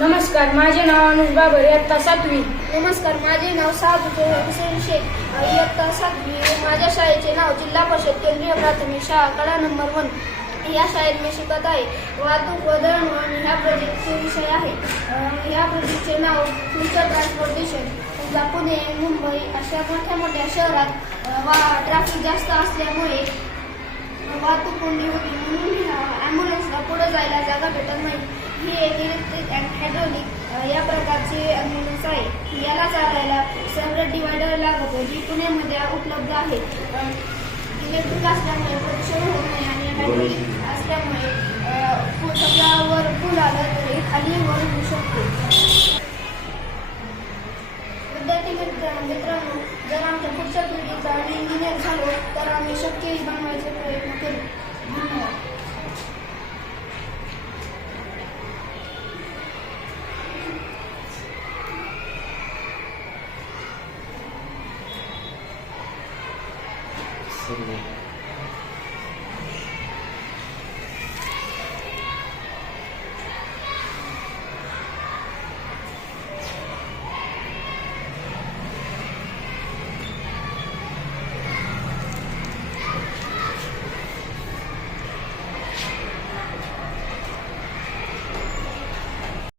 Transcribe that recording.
नमस्कार माझे नाव अनुज बाबर इयत्ता सातवी. नमस्कार माझे नाव साधू हुसेन शेख. इयत्ता सातवी. माझ्या शाळेचे नाव जिल्हा परिषद केंद्रीय प्राथमिक शाळा कडा नंबर वन. या शाळेत मी शिकत आहे. वाहतूक व दळणवळण ह्या प्रोजेक्टचे विषय आहे. ह्या प्रोजेक्टचे नाव फ्युचर ट्रान्सपोर्टेशन पुणे मुंबई अशा मोठ्या मोठ्या शहरात वा ट्रॅफिक जास्त असल्यामुळे वाहतूक कोंडी होती. म्हणून ॲम्ब्युलन्सला पुढे जायला जागा भेटत नाही. ही एक इलेक्ट्रिक अँड या प्रकारची ॲम्ब्युलन्स आहे याला चालायला सेपरेट डिवायडर लागतो जी पुण्यामध्ये उपलब्ध आहे इलेक्ट्रिक असल्यामुळे प्रदूषण होत नाही आणि हायड्रोलिक असल्यामुळे अ, पु- वर पूल आलं तरी खाली वर होऊ शकतो. विद्यार्थी मित्र मित्रांनो जर आमच्या पुढच्या पिढीचा इंजिनियर झालो तर आम्ही शक्य Sydney.